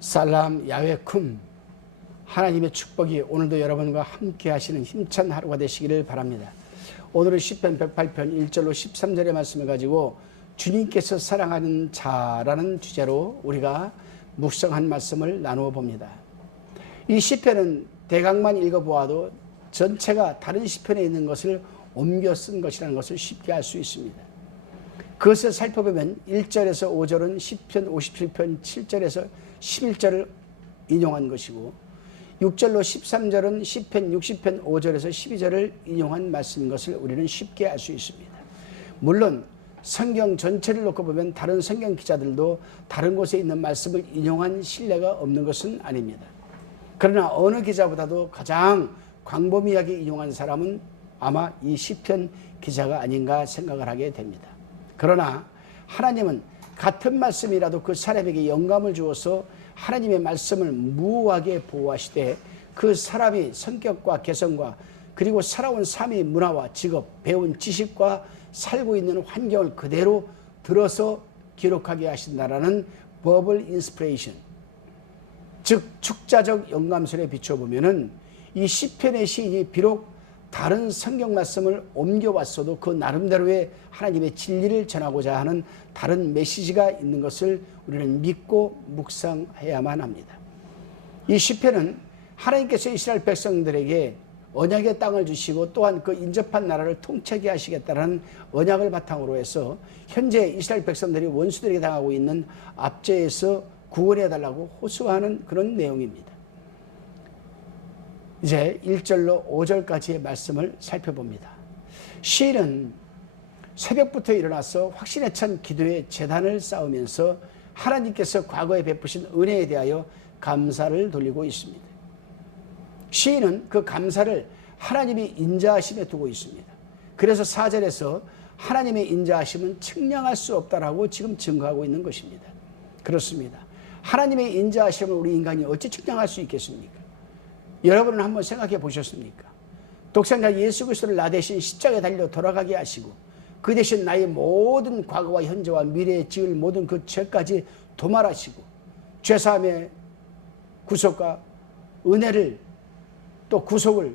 살람 야훼쿰. 하나님의 축복이 오늘도 여러분과 함께 하시는 힘찬 하루가 되시기를 바랍니다. 오늘은 시편 108편 1절로 13절의 말씀을 가지고 주님께서 사랑하는 자라는 주제로 우리가 묵상한 말씀을 나누어 봅니다. 이 시편은 대강만 읽어보아도 전체가 다른 시편에 있는 것을 옮겨 쓴 것이라는 것을 쉽게 알 수 있습니다. 그것을 살펴보면 1절에서 5절은 시편 57편 7절에서 11절을 인용한 것이고 6절로 13절은 시편 60편 5절에서 12절을 인용한 말씀인 것을 우리는 쉽게 알 수 있습니다. 물론 성경 전체를 놓고 보면 다른 성경 기자들도 다른 곳에 있는 말씀을 인용한 신뢰가 없는 것은 아닙니다. 그러나 어느 기자보다도 가장 광범위하게 인용한 사람은 아마 이 시편 기자가 아닌가 생각을 하게 됩니다. 그러나 하나님은 같은 말씀이라도 그 사람에게 영감을 주어서 하나님의 말씀을 무하게 보호하시되 그 사람이 성격과 개성과 그리고 살아온 삶의 문화와 직업, 배운 지식과 살고 있는 환경을 그대로 들어서 기록하게 하신다라는 버벌 인스피레이션, 즉 축자적 영감설에 비춰보면은 이 시편의 시인이 비록 다른 성경 말씀을 옮겨왔어도 그 나름대로의 하나님의 진리를 전하고자 하는 다른 메시지가 있는 것을 우리는 믿고 묵상해야만 합니다. 이 시편은 하나님께서 이스라엘 백성들에게 언약의 땅을 주시고 또한 그 인접한 나라를 통치하게 하시겠다는 언약을 바탕으로 해서 현재 이스라엘 백성들이 원수들에게 당하고 있는 압제에서 구원해달라고 호소하는 그런 내용입니다. 이제 1절로 5절까지의 말씀을 살펴봅니다. 시인은 새벽부터 일어나서 확신에 찬 기도의 제단을 쌓으면서 하나님께서 과거에 베푸신 은혜에 대하여 감사를 돌리고 있습니다. 시인은 그 감사를 하나님의 인자하심에 두고 있습니다. 그래서 4절에서 하나님의 인자하심은 측량할 수 없다라고 지금 증거하고 있는 것입니다. 그렇습니다. 하나님의 인자하심을 우리 인간이 어찌 측량할 수 있겠습니까? 여러분은 한번 생각해 보셨습니까? 독생자 예수 그리스도를 나 대신 십자가에 달려 돌아가게 하시고 그 대신 나의 모든 과거와 현재와 미래에 지을 모든 그 죄까지 도말하시고 죄사함의 구속과 은혜를 또 구속을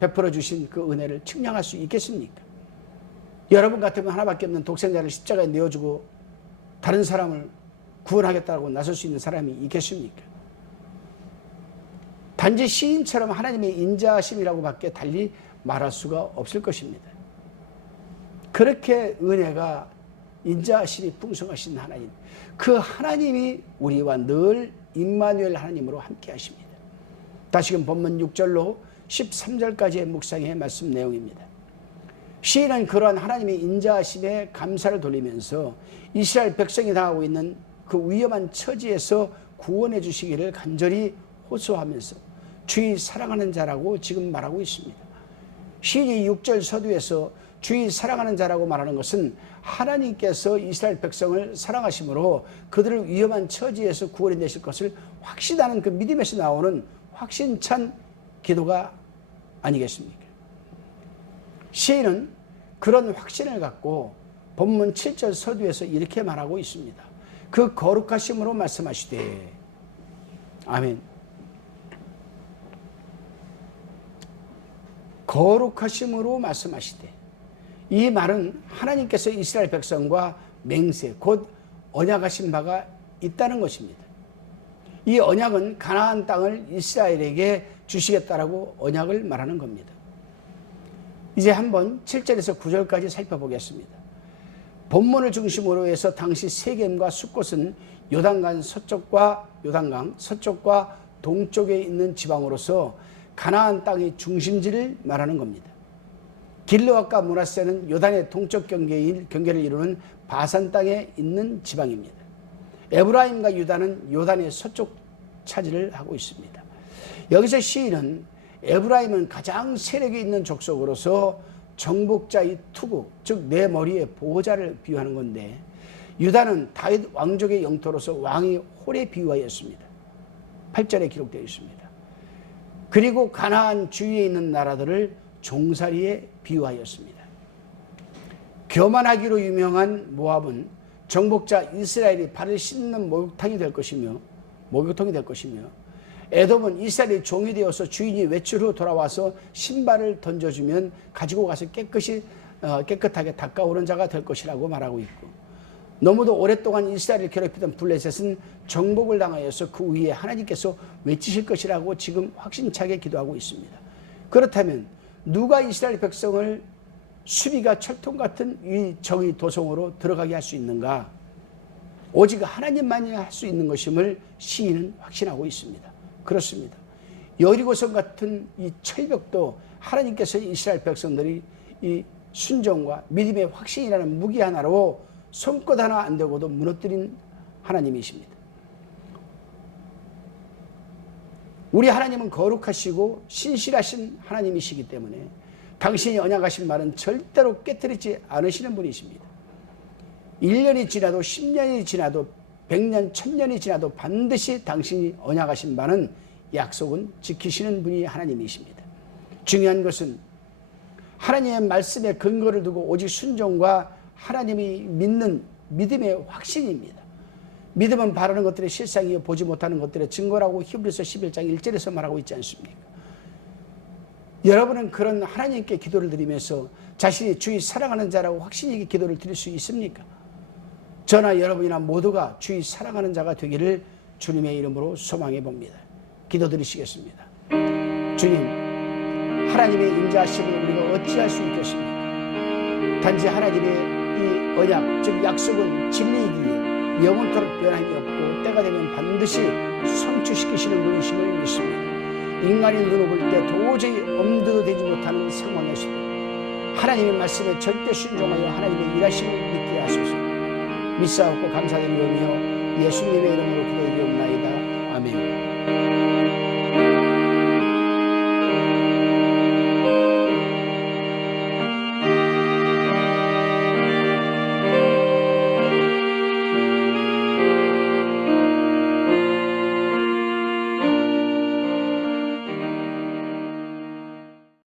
베풀어 주신 그 은혜를 측량할 수 있겠습니까? 여러분 같으면 하나밖에 없는 독생자를 십자가에 내어주고 다른 사람을 구원하겠다고 나설 수 있는 사람이 있겠습니까? 단지 시인처럼 하나님의 인자하심이라고 밖에 달리 말할 수가 없을 것입니다. 그렇게 은혜가 인자하심이 풍성하신 하나님, 그 하나님이 우리와 늘 임마누엘 하나님으로 함께 하십니다. 다시금 본문 6절로 13절까지의 묵상의 말씀 내용입니다. 시인은 그러한 하나님의 인자하심에 감사를 돌리면서 이스라엘 백성이 당하고 있는 그 위험한 처지에서 구원해 주시기를 간절히 호소하면서 주의 사랑하는 자라고 지금 말하고 있습니다. 시인이 6절 서두에서 주의 사랑하는 자라고 말하는 것은 하나님께서 이스라엘 백성을 사랑하심으로 그들을 위험한 처지에서 구원해 내실 것을 확신하는 그 믿음에서 나오는 확신찬 기도가 아니겠습니까? 시인은 그런 확신을 갖고 본문 7절 서두에서 이렇게 말하고 있습니다. 그 거룩하심으로 말씀하시되, 아멘. 거룩하심으로 말씀하시되, 이 말은 하나님께서 이스라엘 백성과 맹세 곧 언약하신 바가 있다는 것입니다. 이 언약은 가나안 땅을 이스라엘에게 주시겠다라고 언약을 말하는 겁니다. 이제 한번 7절에서 9절까지 살펴보겠습니다. 본문을 중심으로 해서 당시 세겜과 숫곳은 요단강 서쪽과 동쪽에 있는 지방으로서 가나안 땅의 중심지를 말하는 겁니다. 길르앗과 므낫세는 요단의 동쪽 경계를 이루는 바산 땅에 있는 지방입니다. 에브라임과 유다는 요단의 서쪽 차지를 하고 있습니다. 여기서 시인은 에브라임은 가장 세력이 있는 족속으로서 정복자의 투구, 즉 내 머리의 보호자를 비유하는 건데, 유다는 다윗 왕족의 영토로서 왕이 홀에 비유하였습니다. 8절에 기록되어 있습니다. 그리고 가나안 주위에 있는 나라들을 종살이에 비유하였습니다. 교만하기로 유명한 모압은 정복자 이스라엘이 발을 씻는 목욕탕이 될 것이며, 목욕통이 될 것이며, 에돔은 이스라엘이 종이 되어서 주인이 외출 후 돌아와서 신발을 던져주면 가지고 가서 깨끗하게 닦아오는 자가 될 것이라고 말하고 있고, 너무도 오랫동안 이스라엘을 괴롭히던 블레셋은 정복을 당하여서 그 위에 하나님께서 외치실 것이라고 지금 확신차게 기도하고 있습니다. 그렇다면 누가 이스라엘 백성을 수비가 철통 같은 이 적의 도성으로 들어가게 할 수 있는가? 오직 하나님만이 할 수 있는 것임을 시인은 확신하고 있습니다. 그렇습니다. 여리고성 같은 이 철벽도 하나님께서 이스라엘 백성들이 이 순종과 믿음의 확신이라는 무기 하나로 손끝 하나 안 되고도 무너뜨린 하나님이십니다. 우리 하나님은 거룩하시고 신실하신 하나님이시기 때문에 당신이 언약하신 말은 절대로 깨뜨리지 않으시는 분이십니다. 1년이 지나도 10년이 지나도 100년, 1000년이 지나도 반드시 당신이 언약하신 바는 약속은 지키시는 분이 하나님이십니다. 중요한 것은 하나님의 말씀에 근거를 두고 오직 순종과 하나님이 믿는 믿음의 확신입니다. 믿음은 바라는 것들의 실상이요 보지 못하는 것들의 증거라고 히브리서 11장 1절에서 말하고 있지 않습니까? 여러분은 그런 하나님께 기도를 드리면서 자신이 주의 사랑하는 자라고 확신 있게 기도를 드릴 수 있습니까? 저나 여러분이나 모두가 주의 사랑하는 자가 되기를 주님의 이름으로 소망해 봅니다. 기도 드리시겠습니다. 주님, 하나님의 인자하심을 우리가 어찌할 수 있겠습니까? 단지 하나님의 이 언약, 즉 약속은 진리이기에 영원토록 변함이 없고 때가 되면 반드시 성취시키시는 분이심을 믿습니다. 인간이 눈을 볼 때 도저히 엄두도 되지 못하는 상황에서도 하나님의 말씀에 절대 순종하여 하나님의 일하심을 믿게 하소서. 믿사옵고 감사드리오며 예수님의 이름으로 기도드리옵나이다. 아멘.